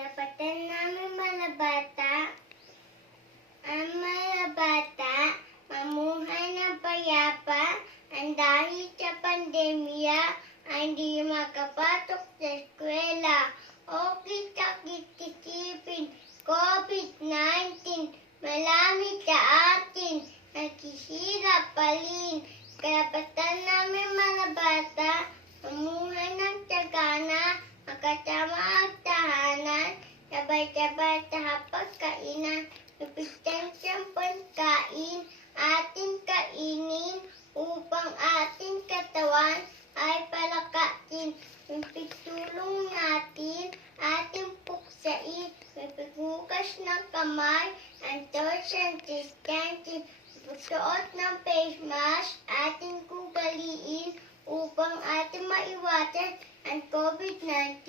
Karapatan namin mga bata, ang mga bata, mamuhay ng payapa, ang dahil sa pandemya, ay hindi makapasok sa eskwela. O sakit isipin, COVID-19, malamig sa atin, nagsisira palin. Karapatan namin mga bata, mamuhay ng tagana, makasama ang tahanan, sabay-sabay sa hapagkainan, subistansiyang pagkain, ating kainin, upang ating katawan ay palakasin. Yung pagtulong natin, ating puksain, may paghugas ng kamay, ang social distancing, pagsuot ng face mask, ating gugaliin upang ating maiwasan ang COVID-19.